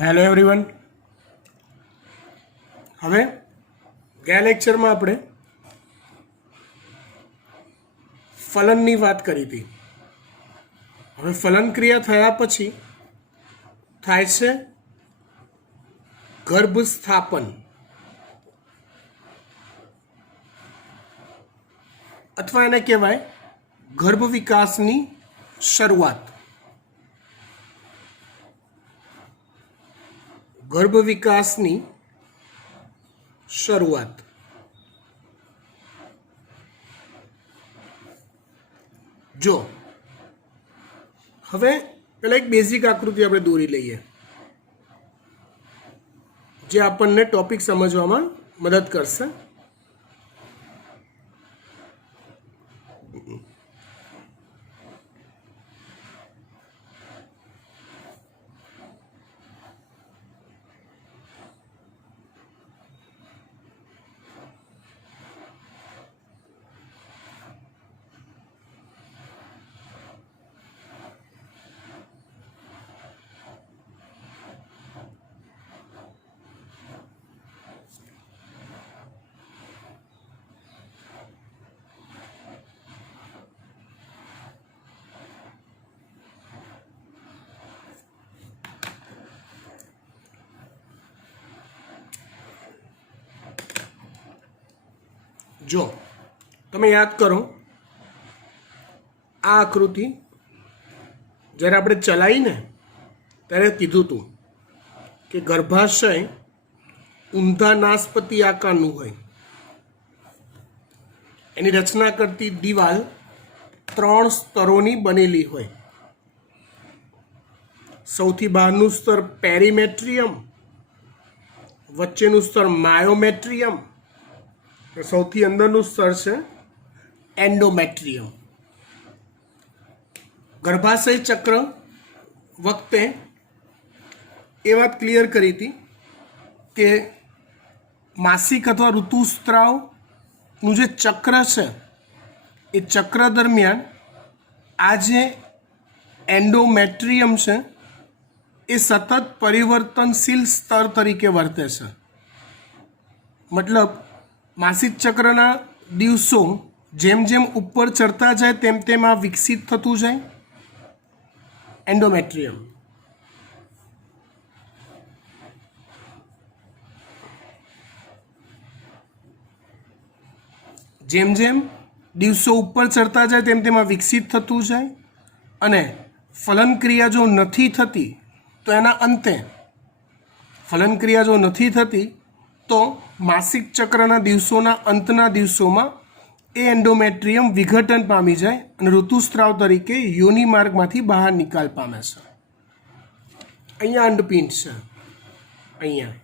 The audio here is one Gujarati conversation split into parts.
Hello everyone. હવે ગયા લેક્ચરમાં આપણે ફલનની વાત કરી હતી. હવે ફલન ક્રિયા થયા પછી થાય છે ગર્ભ સ્થાપન અથવા એને કહેવાય ગર્ભ વિકાસની શરૂઆત. ગર્ભ વિકાસની શરૂઆત. જો હવે પહેલા એક બેઝિક આકૃતિ આપણે દોરી લઈએ જે આપણને ટોપિક સમજવામાં મદદ કરશે. જો તમે યાદ કરો આ આકૃતિ જ્યારે આપણે ચલાવીને ત્યારે કીધું હતું કે ગર્ભાશય ઊંધા નાસપતિ આકારનું હોય, એની રચના કરતી દિવાલ 3 સ્તરોની બનેલી હોય. સૌથી બહારનું સ્તર પેરીમેટ્રિયમ, વચ્ચેનું સ્તર માયોમેટ્રિયમ, સૌથી અંદરનું સ્તર છે એન્ડોમેટ્રિયમ. ગર્ભાશય ચક્ર વખતે એ વાત ક્લિયર કરી હતી કે માસિક અથવા ઋતુસ્રાવનું જે ચક્ર છે એ ચક્ર દરમિયાન આ જે એન્ડોમેટ્રિયમ છે એ સતત પરિવર્તનશીલ સ્તર તરીકે વર્તે છે. મતલબ માસિક ચક્રના દિવસો જેમ જેમ ઉપર ચડતા જાય તેમ તેમ આ વિકસિત થતું જાય એન્ડોમેટ્રિયમ. જેમ જેમ દિવસો ઉપર ચડતા જાય તેમ તેમ આ વિકસિત થતું જાય અને ફલન ક્રિયા જો નથી થતી તો એના અંતે ફલન ક્રિયા જો નથી થતી તો માસિક ચક્રના દિવસોના અંતના દિવસોમાં એ એન્ડોમેટ્રિયમ વિઘટન પામી જાય અને ઋતુસ્રાવ તરીકે યોનિ માર્ગમાંથી બહાર નિકાલ પામે છે. અહીંયા અંડપિંડ છે. અહીંયા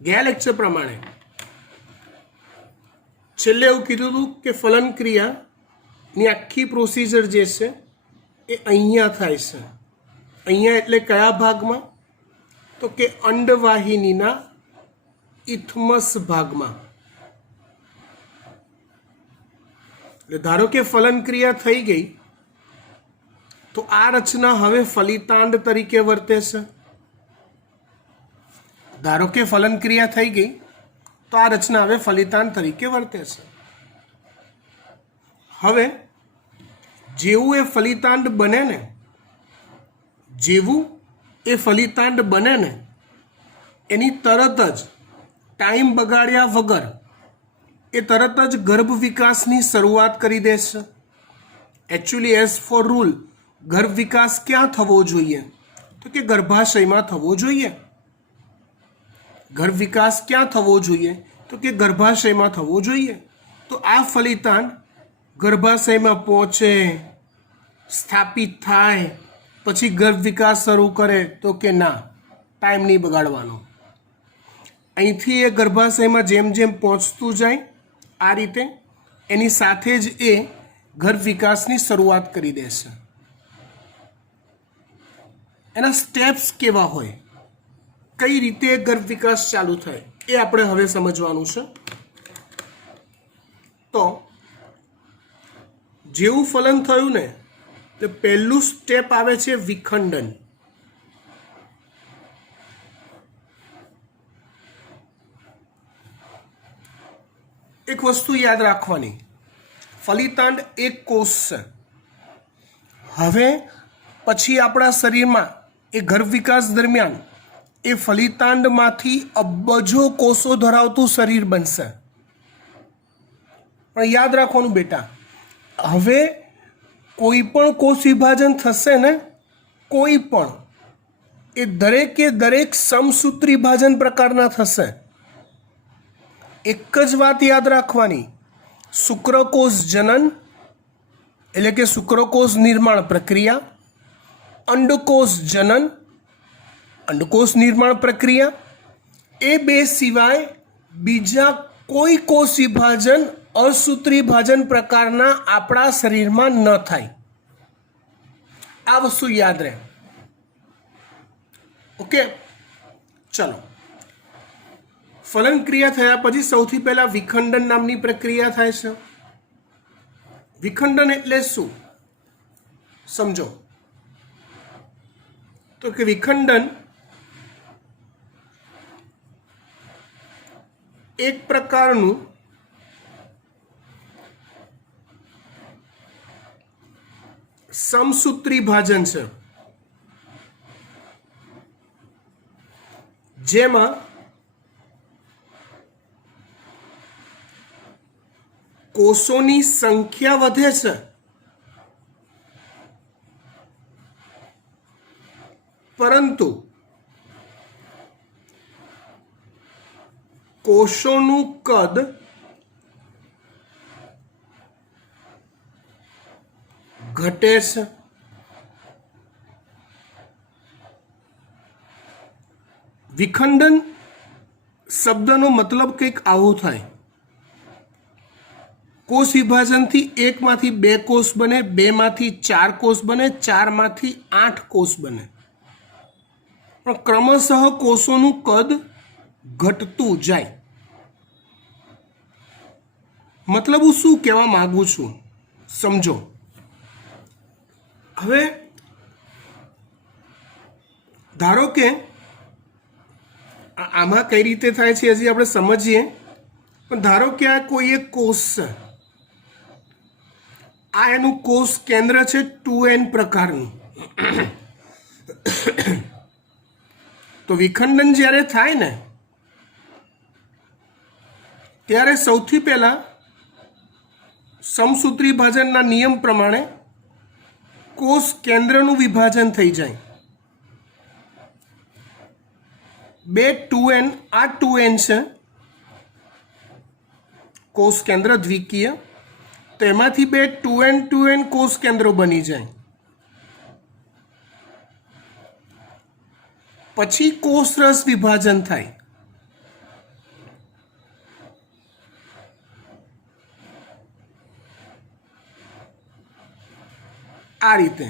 ગયા લેક્ચર પ્રમાણે છેલ્લે એવું કીધું હતું કે ફલન ક્રિયાની આખી પ્રોસિજર જે છે એ અહીંયા થાય છે. અહીંયા એટલે કયા ભાગમાં? તો કે અંડવાહિનીના ઇથમસ ભાગમાં. એટલે ધારો કે ફલન ક્રિયા થઈ ગઈ તો આ રચના હવે ફલિતાંડ તરીકે વર્તે છે. ધારો કે ફલન ક્રિયા થઈ ગઈ તો આ રચના હવે ફલિતાંડ તરીકે વર્તે છે. હવે જેવું એ ફલિતાંડ બને ને એની તરત જ ટાઈમ બગાડ્યા વગર એ તરત જ ગર્ભ વિકાસની શરૂઆત કરી દેશે. એકચ્યુઅલી એઝ ફોર રૂલ ગર્ભ વિકાસ ક્યાં થવો જોઈએ? તો કે ગર્ભાશયમાં થવો જોઈએ. ગર્ભ વિકાસ ક્યાં થવો જોઈએ? તો કે ગર્ભાશયમાં થવો જોઈએ. તો આ ફલિતાંડ ગર્ભાશયમાં પહોંચે, સ્થાપિત થાય, પછી ગર્ભ વિકાસ શરૂ કરે તો કે ના, ટાઈમ નહીં બગાડવાનો. અહીંથી એ ગર્ભાશયમાં જેમ જેમ પહોંચતું જાય આ રીતે એની સાથે જ એ ગર્ભ વિકાસની શરૂઆત કરી દેશે. એના સ્ટેપ્સ કેવા હોય, કઈ રીતે ગર્ભ વિકાસ ચાલુ થાય એ આપણે હવે સમજવાનું છે. તો જેવું ફલન થયું ને એટલે પહેલું સ્ટેપ આવે છે વિખંડન. એક વસ્તુ યાદ રાખવાની, ફલિતાંડ એક કોષ છે. હવે પછી આપણા શરીરમાં એ ગર્ભ વિકાસ દરમિયાન એ ફલિતાંડમાંથી અબજો કોષો ધરાવતું શરીર બનશે. પણ યાદ રાખવાનું બેટા, હવે કોઈ પણ કોષ વિભાજન થશે ને, કોઈ પણ, એ દરેકે દરેક સમસૂત્રી વિભાજન પ્રકારના થશે. એક જ વાત યાદ રાખવાની, શુક્રકોષ જનન એટલે કે શુક્રકોષ નિર્માણ પ્રક્રિયા, અંડકોષ જનન અંડકોષ નિર્માણ પ્રક્રિયા, એ બે સિવાય બીજા કોઈ કોષ વિભાજન અસૂત્રી વિભાજન પ્રકારના આપણા શરીરમાં ન થાય. આ વસ્તુ યાદ રહે. ઓકે, ચલો. ફલન ક્રિયા થયા પછી સૌથી પહેલા વિખંડન નામની પ્રક્રિયા થાય છે. વિખંડન એટલે શું સમજો. તો કે વિખંડન એક પ્રકારનું સમસૂત્રી ભાજન છે, જેમાં કોષોની સંખ્યા વધે છે પરંતુ કોષોનું કદ ઘટે છે. વિખંડન શબ્દનો મતલબ કંઈક આવો થાય. કોષ વિભાજનથી એકમાંથી બે કોષ બને, બેમાંથી ચાર કોષ બને, ચારમાંથી 8 કોષ બને. પણ ક્રમશઃ કોષોનું કદ ઘટતું જાય. મતલબ હું શું કહેવા માંગુ છું સમજો. હવે ધારો કે આમાં કઈ રીતે થાય છે હજી આપણે સમજીએ. પણ ધારો કે આ કોઈ એક કોષ છે, આ એનું કોષ કેન્દ્ર છે 2n પ્રકારનું. તો વિખંડન જ્યારે થાય ને ત્યારે સૌથી પહેલા સમસૂત્રી વિભાજનના નિયમ પ્રમાણે કોષ કેન્દ્રનું વિભાજન થઈ જાય. બે 2n, આ 2n છે કોષ કેન્દ્ર દ્વિકીય, તો એમાંથી બે 2n કોષ કેન્દ્રો બની જાય. પછી કોષરસ વિભાજન થાય. આ રીતે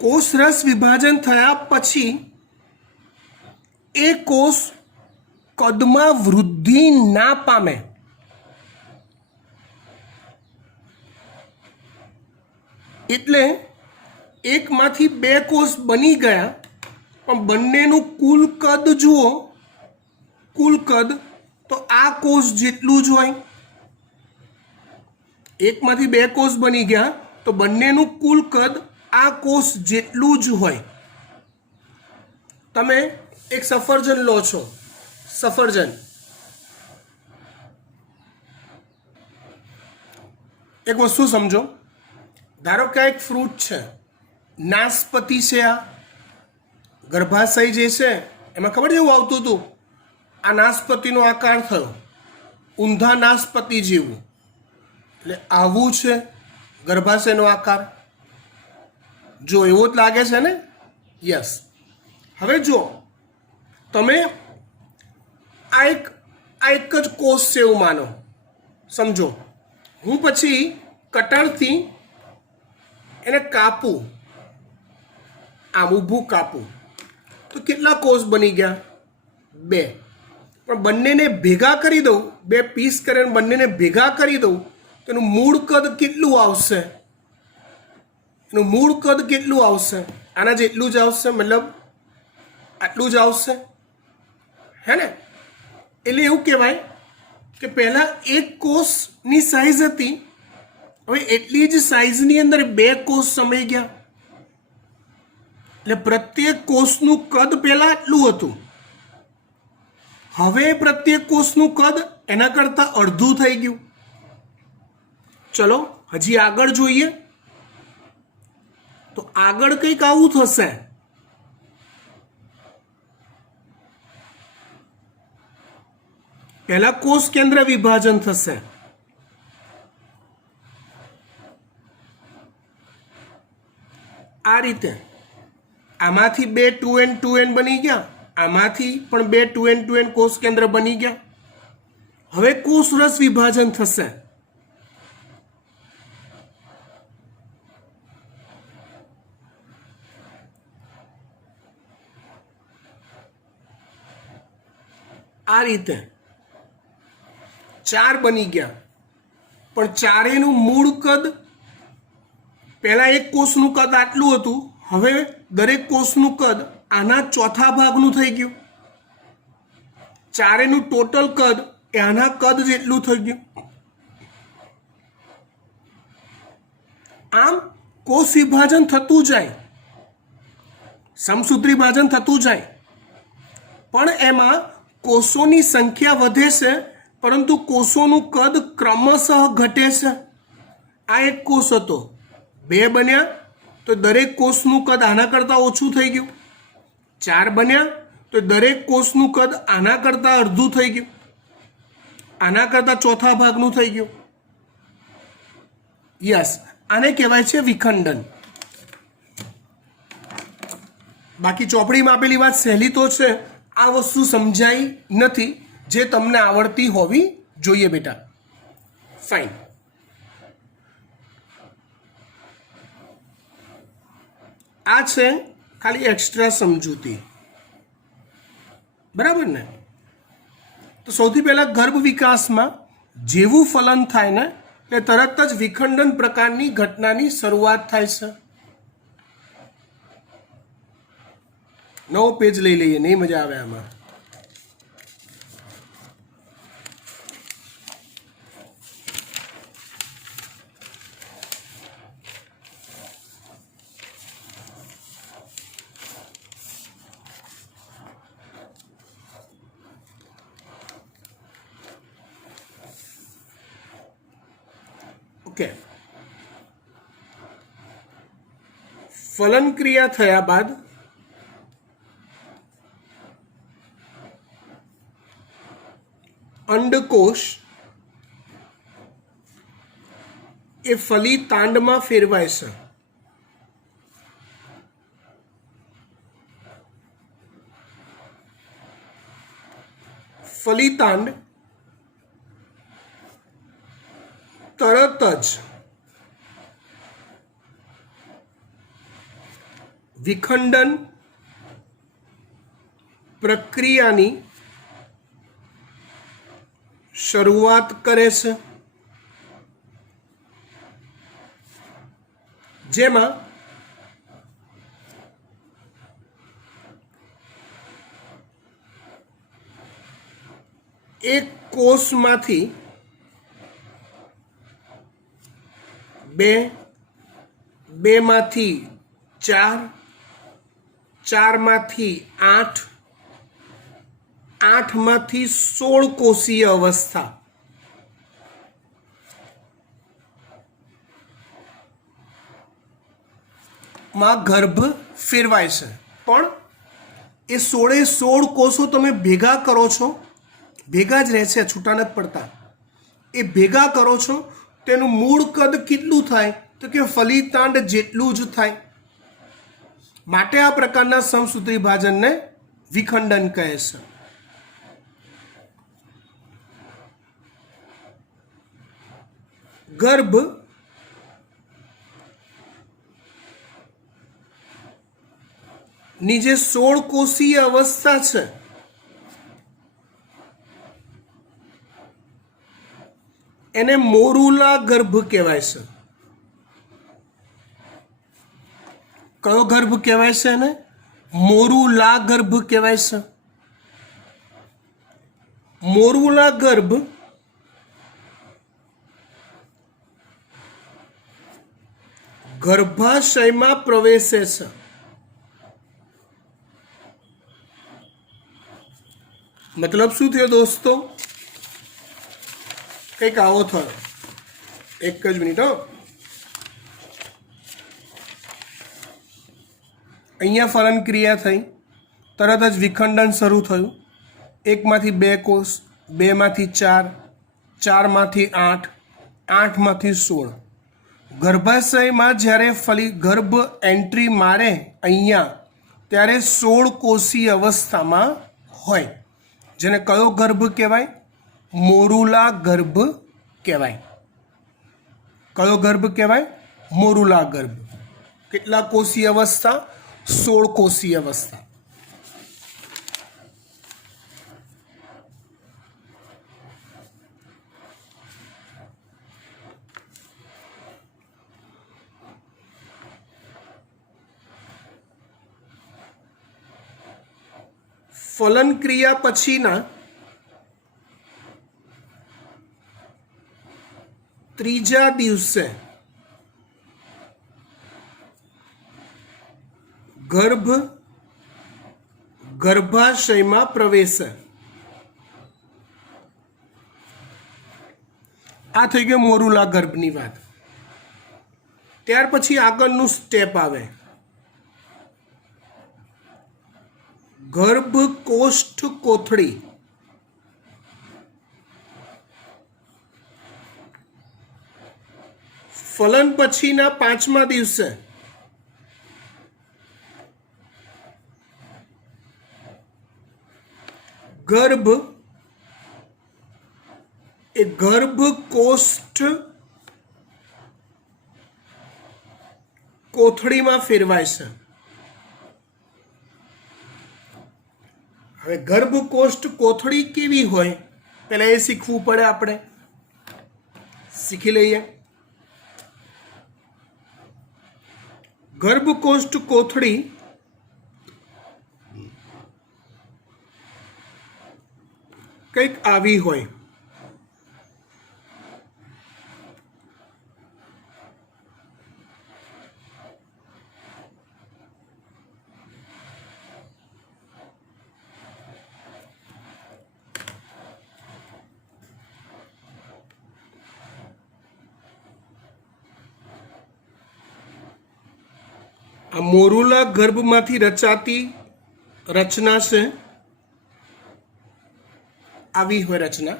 કોષરસ વિભાજન થયા પછી એ કોષ કદમાં વૃદ્ધિ ના પામે. એટલે એકમાંથી બે કોષ બની ગયા પણ બંનેનું કુલ કદ જુઓ, કુલ કદ તો આ કોષ જેટલું જ હોય. એકમાંથી બે કોષ બની ગયા તો બંનેનું કુલ કદ આ કોષ જેટલું જ હોય. તમે એક સફરજન લો છો, સફરજન એક વસ્તુ સમજો. ધારો કે એક ફ્રૂટ છે, નાશપતિ છે. આ ગર્ભાશય જે છે એમાં ખબર જેવું આવતું હતું, આ નાશપતિનો આકાર થયો ઊંધા નાશપતિ જેવું. એટલે આવું છે ગર્ભાશયનો આકાર. જો એવો જ લાગે છે ને? યસ. હવે જો તમે આ એક જ કોષ છે એવું માનો, સમજો. હું પછી કટરથી એને કાપું, આમ ઊભું કાપું, તો કેટલા કોષ બની ગયા? 2. પણ બંનેને ભેગા કરી દઉં, બે પીસ કરીને બંનેને ભેગા કરી દઉં તો એનું મૂળ કદ કેટલું આવશે? એનું મૂળ કદ કેટલું આવશે? આના જેટલું જ આવશે, મતલબ આટલું જ આવશે, હે ને? એટલે એવું કહેવાય કે પહેલાં એક કોષની સાઈઝ હતી, હવે એટલી જ સાઈઝની અંદર બે કોષ સમાઈ ગયા. એટલે પ્રત્યેક કોષનું કદ પહેલાં આટલું હતું, હવે પ્રત્યેક કોષનું કદ એના કરતાં અડધું થઈ ગયું. ચલો હજી આગળ જોઈએ. તો આગળ કંઈક આવું થશે. પહેલા કોષ કેન્દ્ર વિભાજન થશે. આ રીતે આમાંથી બે 2n 2n બની ગયા, આમાંથી પણ બે 2n 2n કોષ કેન્દ્ર બની ગયા. હવે કોષ રસ વિભાજન થશે. આ રીતે 4 બની ગયા, પણ ચારેયનું મૂળ કદ પહેલા એક કોષનું કદ આટલું હતું, હવે દરેક કોષનું કદ આના ચોથા ભાગનું થઈ ગયું. ચારેયનું ટોટલ કદ એ આના કદ જેટલું થઈ ગયું. આમ કોષ વિભાજન થતું જાય, સમસૂત્રી વિભાજન થતું જાય, પણ એમાં કોષોની સંખ્યા વધે છે, પરંતુ કોષોનું કદ ક્રમશઃ ઘટે છે. આ એક કોષ હતો, બે બન્યા તો દરેક કોષનું કદ આના કરતાં ઓછું થઈ ગયું. 4 બન્યા તો દરેક કોષનું કદ આના કરતાં અડધું થઈ ગયું, આના કરતાં ચોથા ભાગનું થઈ ગયું. યસ, આને કહેવાય છે વિખંડન. બાકી ચોપડીમાં આપેલી વાત સહેલી તો છે, આ વસ્તુ સમજાઈ નથી, જે તમને આવડતી હોવી જોઈએ બેટા. ફાઇન. આ છે ખાલી એક્સ્ટ્રા સમજૂતી, બરાબર ને? તો સૌથી પહેલાં ગર્ભ વિકાસમાં જેવું ફલન થાય ને એટલે તરત જ વિખંડન પ્રકારની ઘટનાની શરૂઆત થાય છે. નવો પેજ લઈ લઈએ, નહીં મજા આવે આમાં. ઓકે, ફલન ક્રિયા થયા બાદ અંડકોષ એ ફલિતાંડમાં ફેરવાય છે. ફલિતાંડ તરત જ વિખંડન પ્રક્રિયાની શરૂઆત કરે છે, જેમાં એક કોષમાંથી બેમાંથી 4, 4માંથી 8, 8માંથી 16 કોષીય અવસ્થા માં ગર્ભ ફેરવાય છે. પણ એ 16 કોષો તમે ભેગા કરો છો, ભેગા જ રહે છે, છૂટા નથી પડતા. એ ભેગા કરો છો તેનું મૂળ કદ કેટલું થાય? તો કે ફલિતાંડ જેટલું જ થાય. માટે આ પ્રકારના સમસૂત્રી વિભાજનને વિખંડન કહે છે. ગર્ભ ની જે 16 કોષીય અવસ્થા છે એને મોરુલા ગર્ભ કહેવાય છે. કયો ગર્ભ કહેવાય છે? એને મોરુલા ગર્ભ કહેવાય છે. મોરુલા ગર્ભ ગર્ભાશયમાં પ્રવેશે છે. મતલબ શું થયો દોસ્તો? કંઈક આવો થયો. એક જ મિનિટ. અહીંયા ફલન ક્રિયા થઈ, તરત જ વિખંડન શરૂ થયું. એકમાંથી 2 કોષ, 2માંથી 4, 4માંથી 8, 8માંથી 16. ગર્ભાશયમાં જ્યારે ગર્ભ એન્ટ્રી મારે અહીંયા, ત્યારે 16 કોષીય અવસ્થામાં હોય, જેને કયો ગર્ભ કહેવાય? મોરુલા ગર્ભ કહેવાય. કયો ગર્ભ કહેવાય? મોરુલા ગર્ભ. કેટલા કોષીય અવસ્થા? 16 કોષીય અવસ્થા. ફલન ક્રિયા પછીના 3જા દિવસે ગર્ભ ગર્ભાશયમાં પ્રવેશે. આ થઈ ગયો મોરુલા ગર્ભની વાત. ત્યાર પછી આગળનું સ્ટેપ આવે ગર્ભ કોષ્ઠ કોથળી. ફલન પછીના 5મા દિવસે ગર્ભ એ ગર્ભ કોષ્ઠ કોથળીમાં ફેરવાય છે. હવે ગર્ભકોષ્ઠ કોથળી કેવી હોય પહેલા એ શીખવું પડે. આપણે શીખી લઈએ. ગર્ભકોષ્ઠ કોથળી કંઈક આવી હોય. આ મોરુલા ગર્ભમાંથી રચાતી રચના છે. આવી હોય રચના,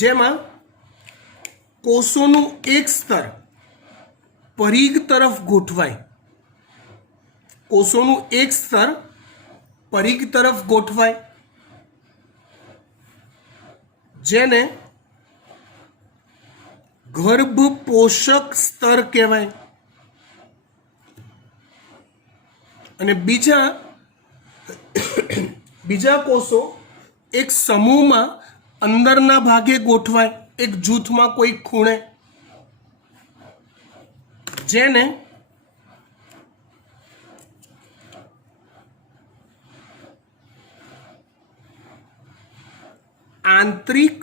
જેમાં કોષોનું એક સ્તર પરિઘ તરફ ગોઠવાય. કોષોનું એક સ્તર પરિઘ તરફ ગોઠવાય, જેને ગર્ભ પોષક સ્તર કહેવાય. અને બીજા કોષો એક સમૂહમાં અંદરના ભાગે ગોઠવાય, એક જૂથમાં કોઈ ખૂણે, જેને આંતરિક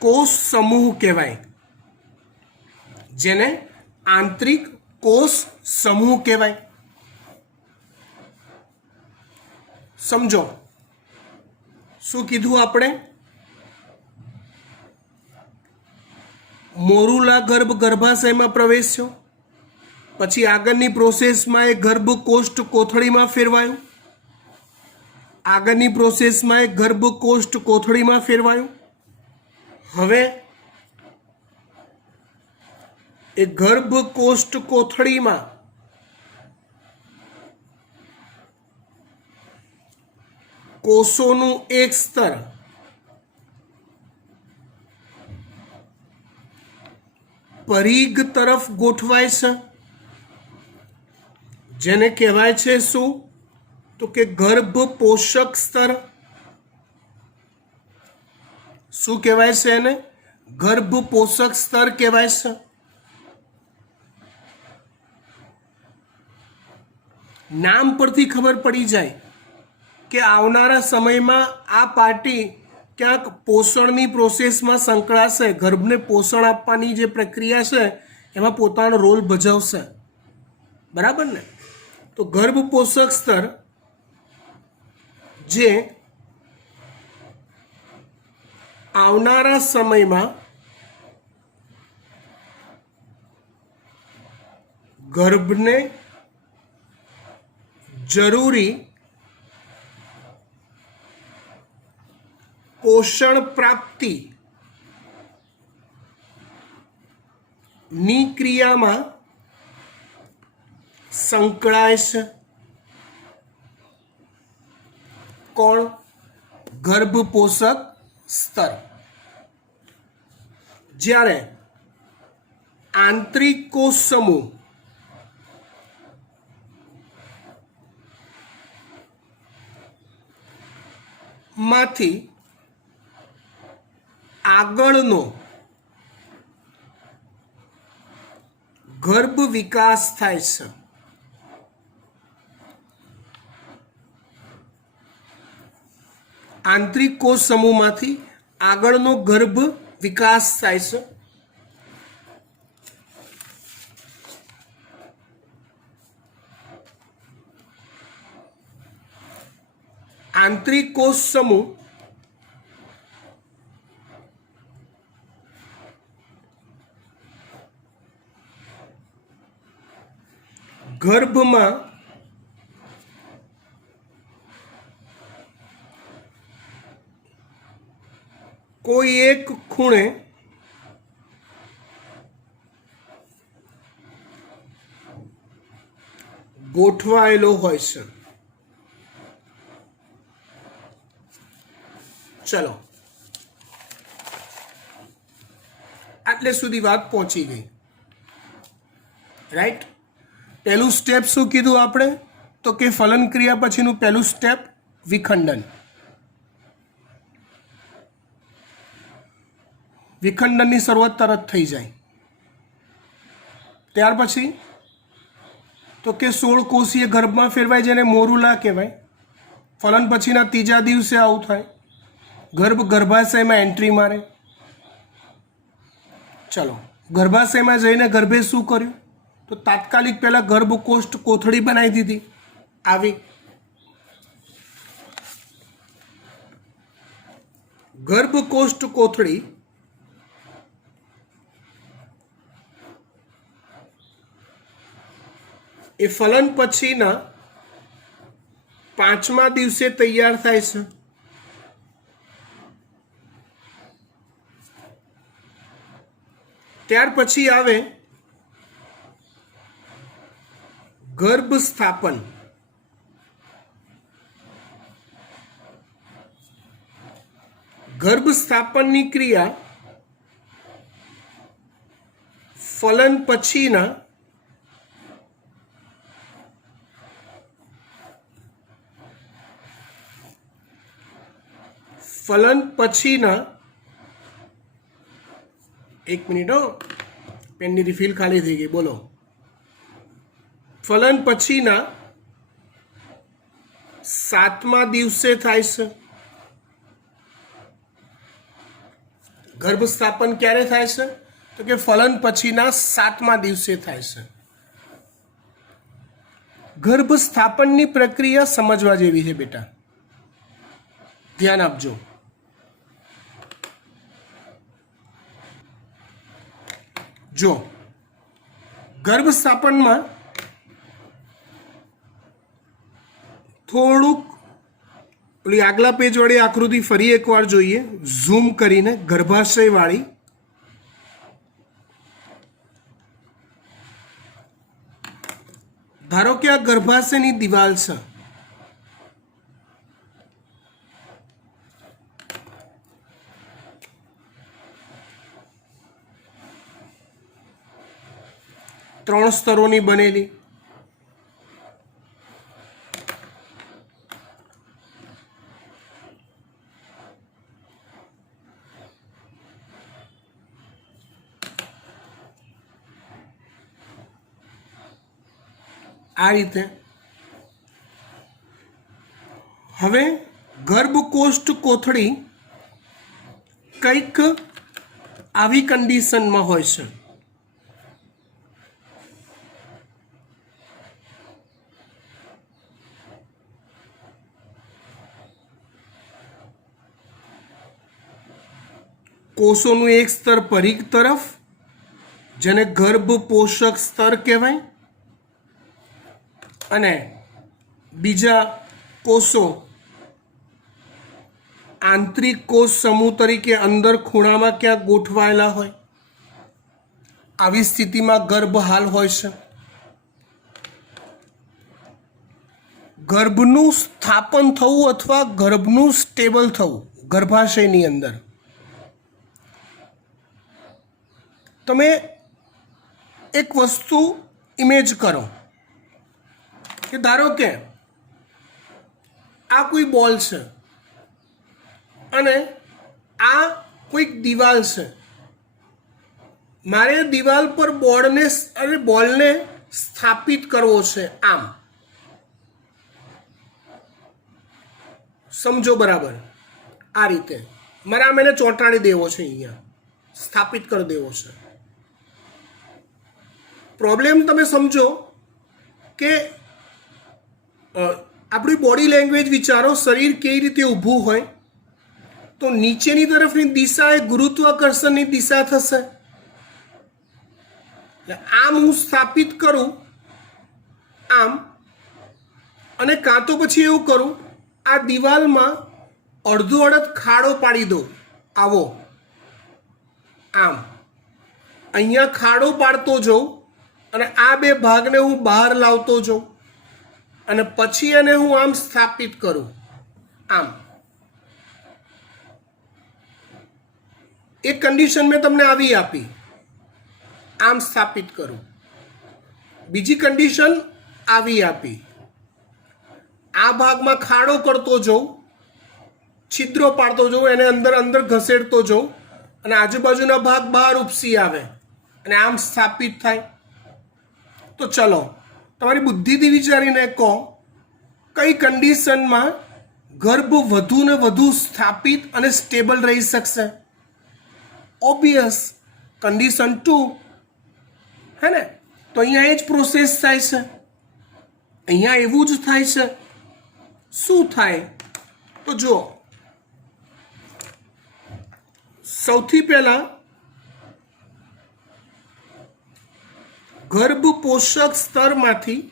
કોષ સમૂહ કહેવાય. જેને આંતરિક કોષ સમૂહ કહેવાય. સમજો શું કીધું આપણે? મોરુલા ગર્ભ ગર્ભાશયમાં પ્રવેશ્યો, પછી આગળની પ્રોસેસમાં એ ગર્ભકોષ્ઠ કોથળીમાં ફેરવાયું. આગળની પ્રોસેસમાં એ ગર્ભકોષ્ઠ કોથળીમાં ફેરવાયું. હવે એ ગર્ભકોષ્ઠ કોથળીમાં કોષોનું એક સ્તર પરિઘ તરફ ગોઠવાય છે, જેને કહેવાય છે શું? તો કે ગર્ભ પોષક સ્તર. શું કહેવાય છે એને? ગર્ભ પોષક સ્તર કહેવાય છે. નામ પરથી ખબર પડી જાય કે આવનારા સમયમાં આ પાર્ટી ક્યાંક પોષણની પ્રોસેસમાં સંકળાશે, ગર્ભને પોષણ આપવાની જે પ્રક્રિયા છે એમાં પોતાનો રોલ ભજવશે. બરાબર ને? તો ગર્ભ પોષક સ્તર જે આવનારા સમયમાં ગર્ભને જરૂરી પોષણ પ્રાપ્તિ ની ક્રિયામાં સંકળાય છે. કોણ? ગર્ભ પોષક સ્તર. જ્યારે આંતરિક કોષ સમૂહ માંથી આગળનો ગર્ભ વિકાસ થાય છે. આંતરિક કોષ સમૂહમાંથી આગળનો ગર્ભ વિકાસ થાય છે. આંતરિક કોષ સમૂહ ગર્ભમાં કોઈ એક ખૂણે ગોઠવાયેલો હોય છે. ચલો, આટલે સુધી વાત પહોંચી ગઈ. રાઈટ? પહેલું સ્ટેપ શું કીધું આપણે? તો કે ફલન ક્રિયા પછીનું પહેલું સ્ટેપ વિખંડન. વિખંડનની શરૂઆત તરત થઈ જાય. ત્યાર પછી તો કે 16 કોષીય ગર્ભમાં ફેરવાય, જેને મોરુલા કહેવાય. ફલન પછીના ત્રીજા દિવસે આવું થાય. ગર્ભ ગર્ભાશયમાં એન્ટ્રી મારે. ચલો, ગર્ભાશયમાં જઈને ગર્ભે શું કર્યું? તો તાત્કાલિક પહેલાં ગર્ભકોષ્ઠ કોથળી બનાવી દીધી. આવી ગર્ભકોષ્ઠ કોથળી એ ફલન પછીના 5મા દિવસે તૈયાર થાય છે. ત્યાર પછી આવે ગર્ભ સ્થાપન. ગર્ભ સ્થાપનની ક્રિયા ફલન પછીના 1 મિનિટ હો, પેનની રિફિલ ખાલી થઈ ગઈ. બોલો. ફલન પછીના 7મા દિવસે થાય છે. ગર્ભ સ્થાપન ક્યારે થાય છે? તો કે ફલન પછીના 7મા દિવસે થાય છે. ગર્ભ સ્થાપનની પ્રક્રિયા સમજવા જેવી છે બેટા, ધ્યાન આપજો. જો ગર્ભ સ્થાપનમાં થોડુંક પેલી આગલા પેજ વાળી આકૃતિ ફરી એકવાર જોઈએ, ઝૂમ કરીને. ગર્ભાશય વાળી ધારો કે આ ગર્ભાશયની દિવાલ છે. ત્રણ સ્તરોની બનેલી. આ રીતે. હવે ગર્ભકોષ્ઠ કોથળી કંઈક આવી કન્ડિશનમાં હોય છે. કોષોનું એક સ્તર પરિઘ તરફ, જેને ગર્ભ પોષક સ્તર કહેવાય, અને બીજા કોષો આંતરિક કોષ સમૂહ તરીકે અંદર ખૂણામાં ક્યાંક ગોઠવાયેલા હોય. આવી સ્થિતિમાં ગર્ભ હાલ હોય છે. ગર્ભનું સ્થાપન થવું અથવા ગર્ભનું સ્ટેબલ થવું ગર્ભાશયની અંદર. તમે એક વસ્તુ ઇમેજ કરો કે ધારો કે આ કોઈ બોલ છે અને આ કોઈક દિવાલ છે. મારે દિવાલ પર બોલને સ્થાપિત કરવો છે. આમ સમજો બરાબર. આ રીતે મારે આમ એને ચોંટાડી દેવો છે, અહીંયા સ્થાપિત કરી દેવો છે. પ્રોબ્લેમ તમે સમજો કે આપણી બોડી લેંગ્વેજ વિચારો. શરીર કેવી રીતે ઊભું હોય તો નીચેની તરફની દિશા એ ગુરુત્વાકર્ષણની દિશા થશે. આમ હું સ્થાપિત કરું આમ, અને કાં તો પછી એવું કરું આ દિવાલમાં અડધો અડધ ખાડો પાડી દો. આવો આમ અહીંયા ખાડો પાડતો જાઉં અને આ બે ભાગને હું બહાર લાવતો જાઉં અને પછી એને હું આમ સ્થાપિત કરું. આમ એક કન્ડિશન મેં તમને આવી આપી, આમ સ્થાપિત કરું. બીજી કન્ડિશન આવી આપી, આ ભાગમાં ખાડો કરતો જાઉં, છિદ્રો પાડતો જાઉં, એને અંદર અંદર ઘસેડતો જાઉં અને આજુબાજુના ભાગ બહાર ઉપસી આવે અને આમ સ્થાપિત થાય. તો ચલો તમારી બુદ્ધિથી વિચારીને કહો કઈ કન્ડિશનમાં ગર્ભ વધુ ને વધુ સ્થાપિત અને સ્ટેબલ રહી શકશે. ઓબ્વિયસ કન્ડિશન 2 હે ને. તો અહીંયા એ જ પ્રોસેસ થાય છે, અહીંયા એવું જ થાય છે. શું થાય તો જુઓ. સૌથી પહેલા ગર્ભ પોષક સ્તરમાંથી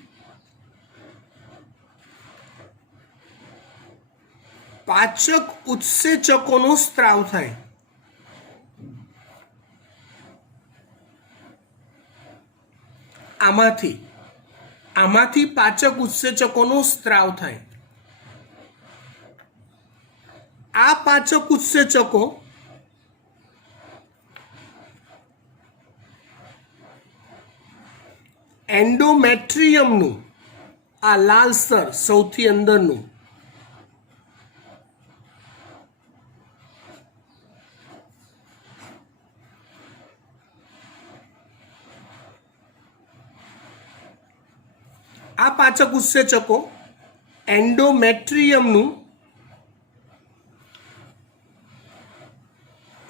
પાચક ઉત્સેચકોનો સ્ત્રાવ થાય. આમાંથી પાચક ઉત્સેચકોનો સ્ત્રાવ થાય. આ પાચક ઉત્સેચકો એન્ડોમેટ્રિયમનું, આ લાલ સ્તર સૌથી અંદરનું, આ પાચક ઉત્સેચકો એન્ડોમેટ્રિયમનું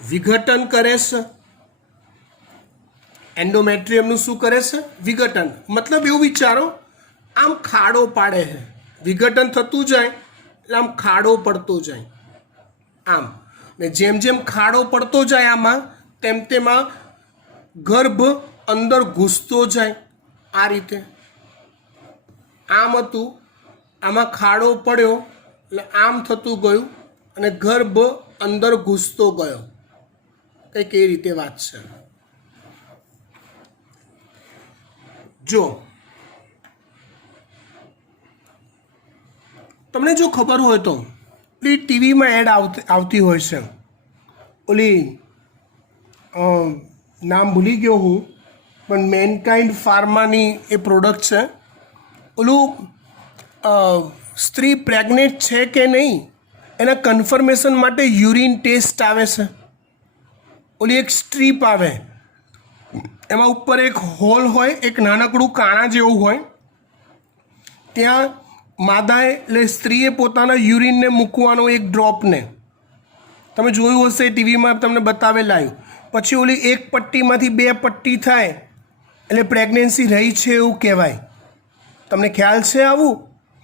વિઘટન કરે છે. એન્ડોમેટ્રિયમનું શું કરે છે? વિઘટન. મતલબ એવું વિચારો આમ ખાડો પાડે છે, વિઘટન થતું જાય એટલે આમ ખાડો પડતો જાય. આમ ને જેમ જેમ ખાડો પડતો જાય આમાં તેમ તેમાં ગર્ભ અંદર ઘૂસતો જાય. આ રીતે આમ હતું, આમાં ખાડો પડ્યો એટલે આમ થતું ગયું અને ગર્ભ અંદર ઘૂસતો ગયો. કંઈક એ રીતે વાત છે. જો તમને જો ખબર હોય તો પેલી ટીવીમાં એડ આવતી હોય છે, ઓલી નામ ભૂલી ગયો હું, પણ મેનકાઇન્ડ ફાર્માની એ પ્રોડક્ટ છે. ઓલું સ્ત્રી પ્રેગ્નેન્ટ છે કે નહીં એના કન્ફર્મેશન માટે યુરિન ટેસ્ટ આવે છે. ઓલી એક સ્ટ્રીપ આવે, એમાં ઉપર એક હોલ હોય, એક નાનકડું કાણા જેવું હોય, ત્યાં માદાએ એટલે સ્ત્રીએ પોતાના યુરિનને મૂકવાનો એક ડ્રોપને, તમે જોયું હશે ટીવીમાં તમને બતાવેલા આવ્યું, પછી ઓલી એક પટ્ટીમાંથી 2 પટ્ટી થાય એટલે પ્રેગ્નન્સી રહી છે એવું કહેવાય. તમને ખ્યાલ છે આવું?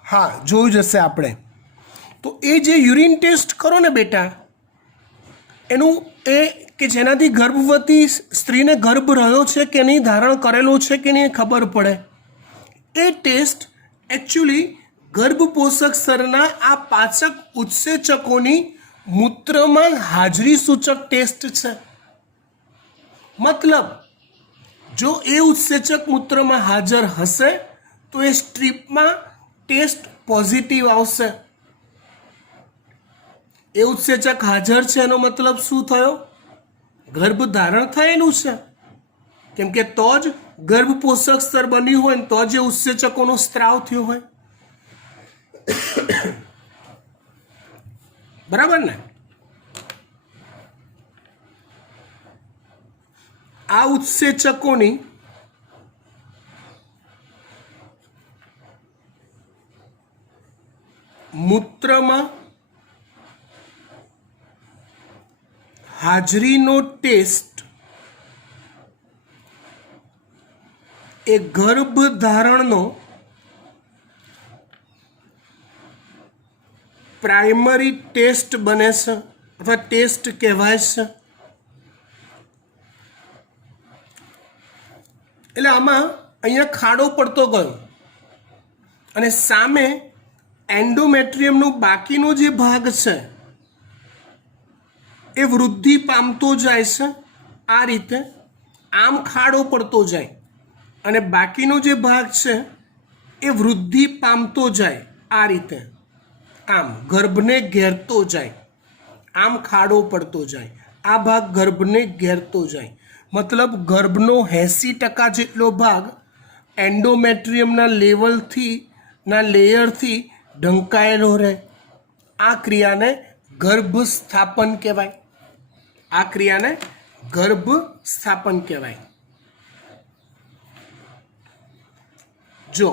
હા, જોયું જ હશે આપણે. તો એ જે યુરિન ટેસ્ટ કરો ને બેટા, એનું એ કે જેનાથી ગર્ભવતી સ્ત્રીને ગર્ભ રહ્યો છે કે નહીં, ધારણ કરેલો છે કે નહીં ખબર પડે. એ ટેસ્ટ એકચ્યુઅલી ગર્ભપોષક સ્તરના આ પાચક ઉત્સેચકોની મૂત્રમાં હાજરી સૂચક ટેસ્ટ છે. મતલબ જો એ ઉત્સેચક મૂત્રમાં હાજર હશે તો એ સ્ટ્રીપમાં ટેસ્ટ પોઝિટિવ આવશે. એ ઉત્સેચક હાજર છે એનો મતલબ શું થયો? ગર્ભ ધારણ થયેલું છે. કેમ કે તો જ ગર્ભપોષક સ્તર બન્યું હોય ને તો જ એ ઉત્સેચકોનો સ્ત્રાવ થયો હોય. બરાબર ને? આ ઉત્સેચકોની મૂત્રમાં હાજરીનો ટેસ્ટ એ ગર્ભધારણનો પ્રાઇમરી ટેસ્ટ બને છે અથવા ટેસ્ટ કહેવાય છે. એટલે આમાં અહીંયા ખાડો પડતો ગયો અને સામે એન્ડોમેટ્રિયમનો બાકીનો જે ભાગ છે એ વૃદ્ધિ પામતો જાય છે. આ રીતે આમ ખાડો પડતો જાય અને બાકીનો જે ભાગ છે એ વૃદ્ધિ પામતો જાય. આ રીતે આમ ગર્ભને ઘેરતો જાય, આમ ખાડો પડતો જાય, આ ભાગ ગર્ભને ઘેરતો જાય. મતલબ ગર્ભનો 80% જેટલો ભાગ એન્ડોમેટ્રિયમના લેયરથી ઢંકાયેલો રહે. આ ક્રિયાને ગર્ભ સ્થાપન કહેવાય. આ ક્રિયાને ગર્ભ સ્થાપન કહેવાય. જો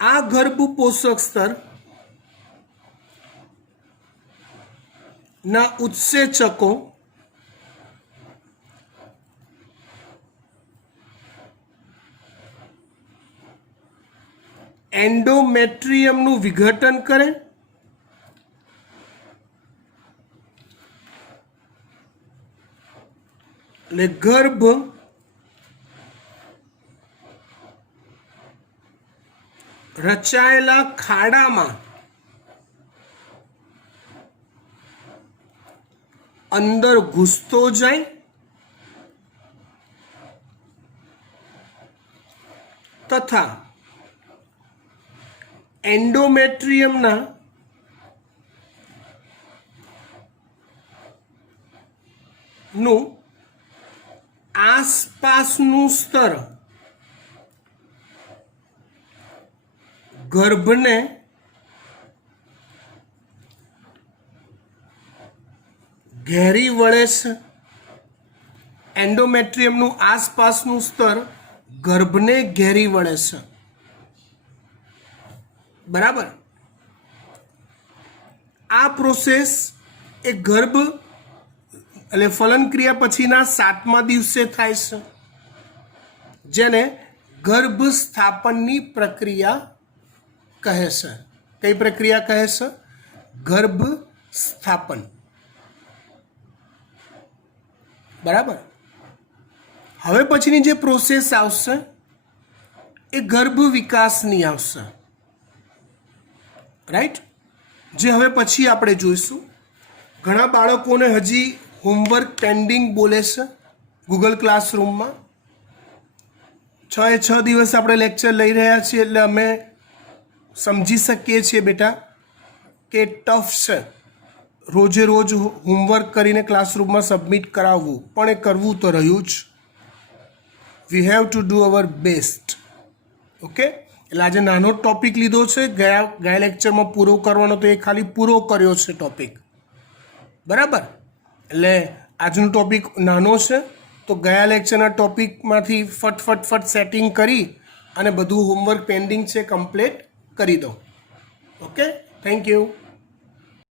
આ ગર્ભ પોષક સ્તર ના ઉત્સેચકો એન્ડોમેટ્રિયમનું વિઘટન કરે એટલે ગર્ભ રચાયેલા ખાડામાં અંદર ઘૂસતો જાય તથા એન્ડોમેટ્રિયમના નું આસપાસનું સ્તર ગર્ભને ઘેરી વળે છે. એન્ડોમેટ્રિયમનું આસપાસનું સ્તર ગર્ભને ઘેરી વળે છે. બરાબર? આ પ્રોસેસ એ ગર્ભ એટલે ફલન ક્રિયા પછીના 7મા દિવસે થાય છે, જેને ગર્ભ સ્થાપનની પ્રક્રિયા કહે છે. કઈ પ્રક્રિયા કહે છે? ગર્ભ સ્થાપન. બરાબર? હવે પછીની જે પ્રોસેસ આવશે એ ગર્ભ વિકાસની આવશે. રાઈટ? જે હવે પછી આપણે જોઈશું. ઘણા બાળકોને હજી હોમવર્ક પેન્ડિંગ બોલે છે ગૂગલ ક્લાસરૂમમાં. 6 દિવસ આપણે લેક્ચર લઈ રહ્યા છીએ એટલે અમે સમજી શકીએ છીએ બેટા કે ટફ છે રોજે રોજ હોમવર્ક કરીને ક્લાસરૂમમાં સબમિટ કરાવવું, પણ એ કરવું તો રહ્યું જ. We have to do our best. Okay? એટલે આજે નાનો ટોપિક લીધો છે, ગયા લેક્ચરમાં પૂરો કરવાનો તો એ ખાલી પૂરો કર્યો છે ટોપિક. બરાબર? એટલે આજનો ટોપિક નાનો છે તો ગયા લેક્ચરના ટોપિકમાંથી ફટ સેટિંગ કરી અને બધું હોમવર્ક પેન્ડિંગ છે કમ્પ્લીટ કરી દો. Okay, thank you.